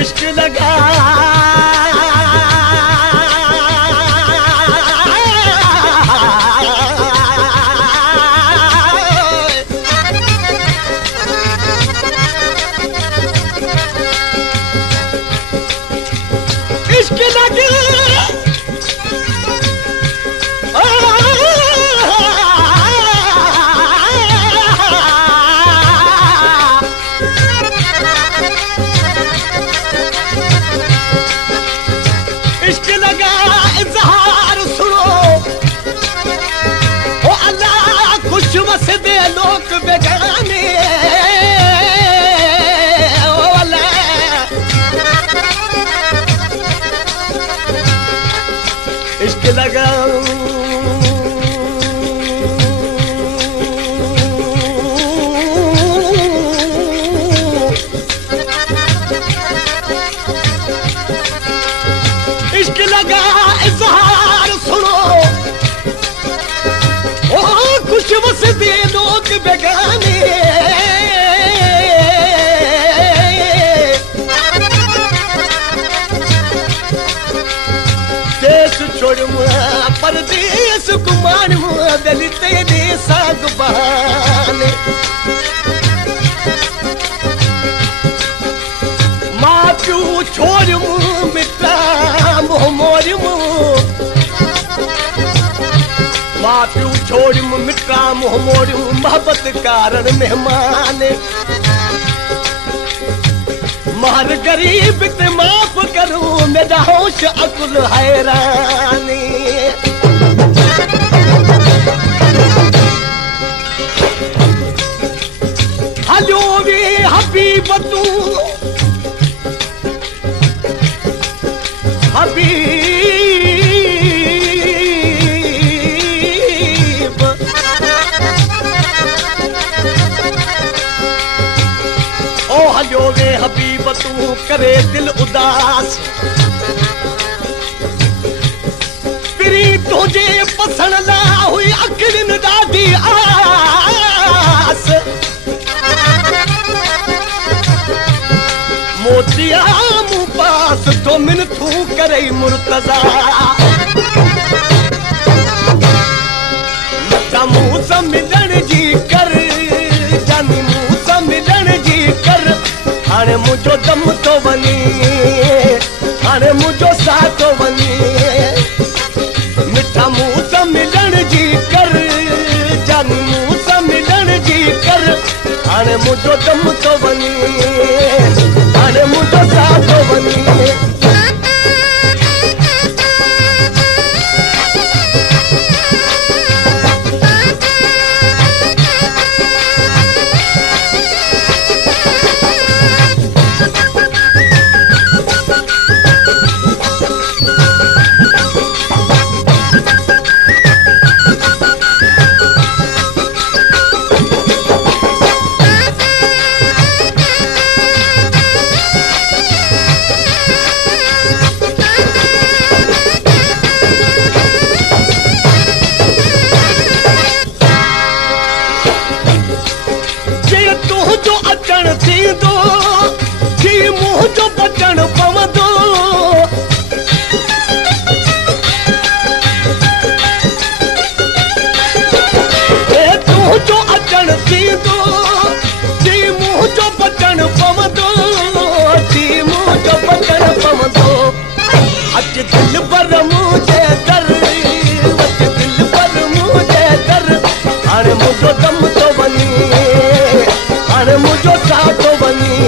इश्क लगा इश्क लगा दे लोक बेगाने इश्क लगा इश्क लगा इज़हार सुनो कुछ बस दे लोग बेगाने देश छोड़ परदेश कुमार दिल तेरे साग बहाने माँ प्यू छोड़ मित्रा मोह मोर माँ प्यू छोड़ मित्रा मोह मोर मोहब्बत कारण मेहमान मार गरीब ते माफ करूं मेरा होश अकुल हैरानी हलो वे हबीब तू हबीब हलो वे हबीब तू करे दिल उदास तेरी तुझे पसंद ना हुई अखिन ॾाढी आस मोतिया मूं पास तो मिन तू करे मुर्तज़ा नचा मूं सां मिलण जी कर जानी मूं सां मिलण जी कर हाणे मुझो दम तो वनी हाणे मुझो साह तो वनी मिठा मुंह सां मिलण जी कर जानी मुंह सां मिलण जी कर हाणे मुझो दम तो वनी हाणे मुझो साह तो वनी दिल पर मुझे कर दिल पर मुझे कर हाणे मुझो दम तो वनी हाणे मुझो साह तो वनी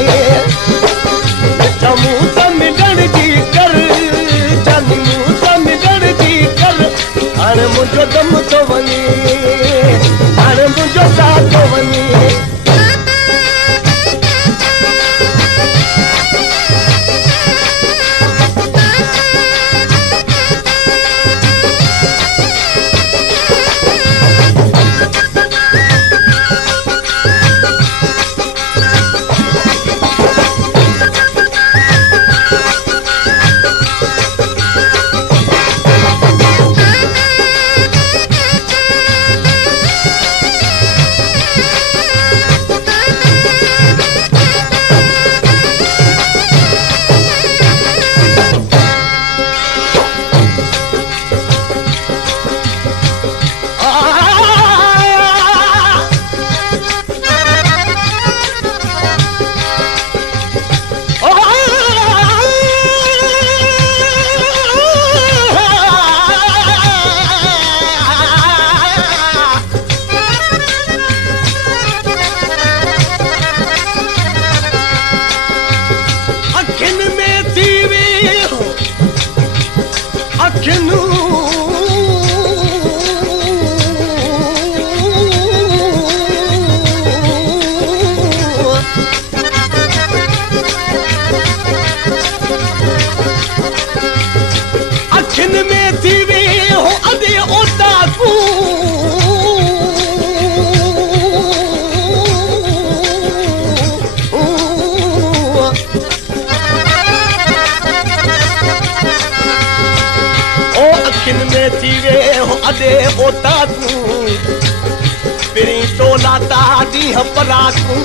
दे ओता तूं पिरी तोला ताडी हपरा तूं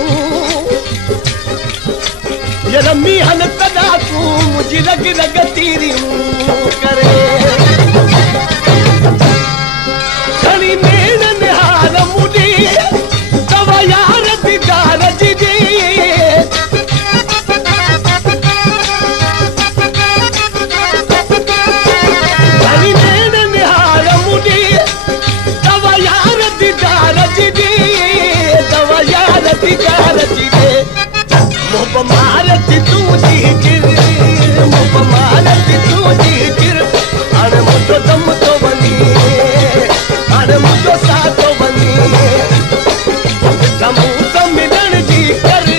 ये रमी हन तदा तूं मुझी रग रग तीरी करे खणी नेण निहार मुडी तवा यार दीदार जी मारती तू जी गिर मारती तू जी गिर अरे मुझो दम तो बनी अरे मुझो साथ तो बनी दमू तो मिलन जी कर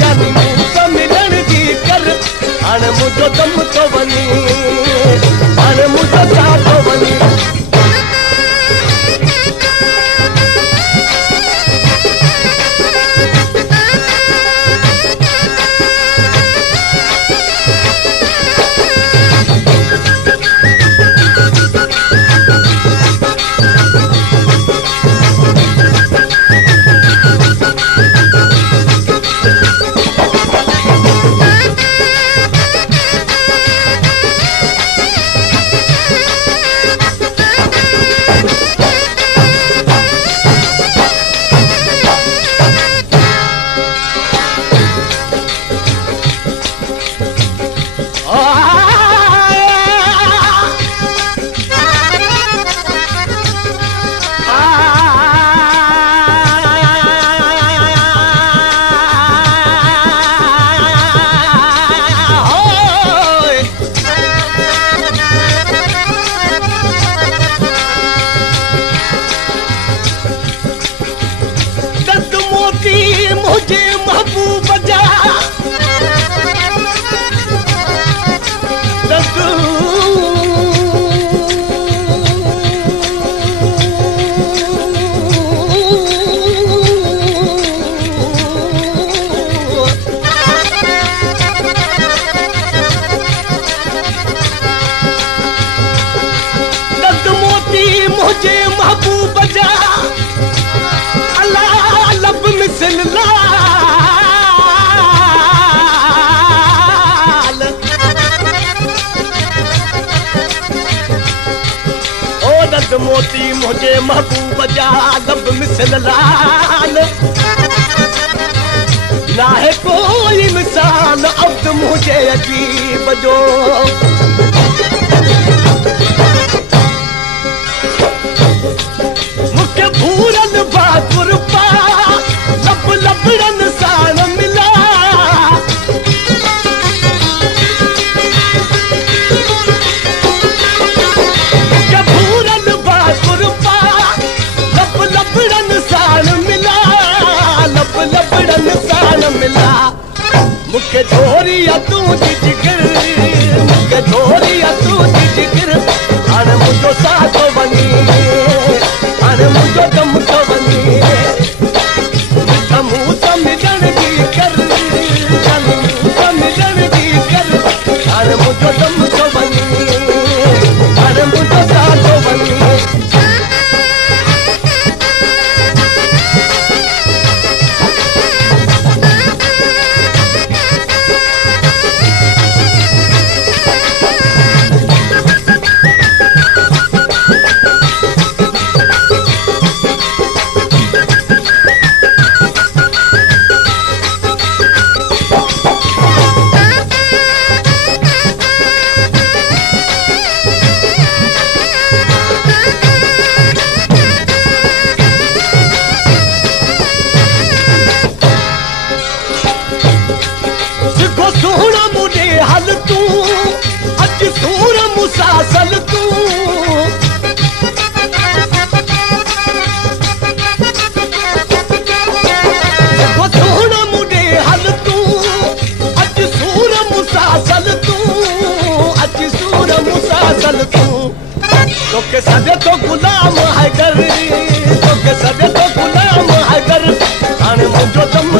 जानू तो मिलन जी कर अरे मुझो दम तो बनी अरे मुझो साथ तो बनी मुझे महबूब जा मोती मुझे महबूब जा अल्लाह लब मिसल मोती मुझे महबूब जा लब मिसल लाल ना है कोई मिसाल अब मुझे अजीब जो मुझे भूरन बाकुर पा लब लबड़न सान मिला मिला मुखे छोरिया तू जी जिगर मुखे छोरिया तू जी जिगर अरे मुझो साथ बनी अरे मुझो दम तो बनी दमू तो मिलन जी कर दमू तो मिलन जी कर अरे मुझो दम तो बनी अरे मुझो साथ बनी मुसासल तू सोना मुझे हल तू अज सूर मुसासल तू अज सूर मुसासल तू तोके सदे तो गुलाम है कर तोके सदे तो गुलाम है कर हाणे मुझो दम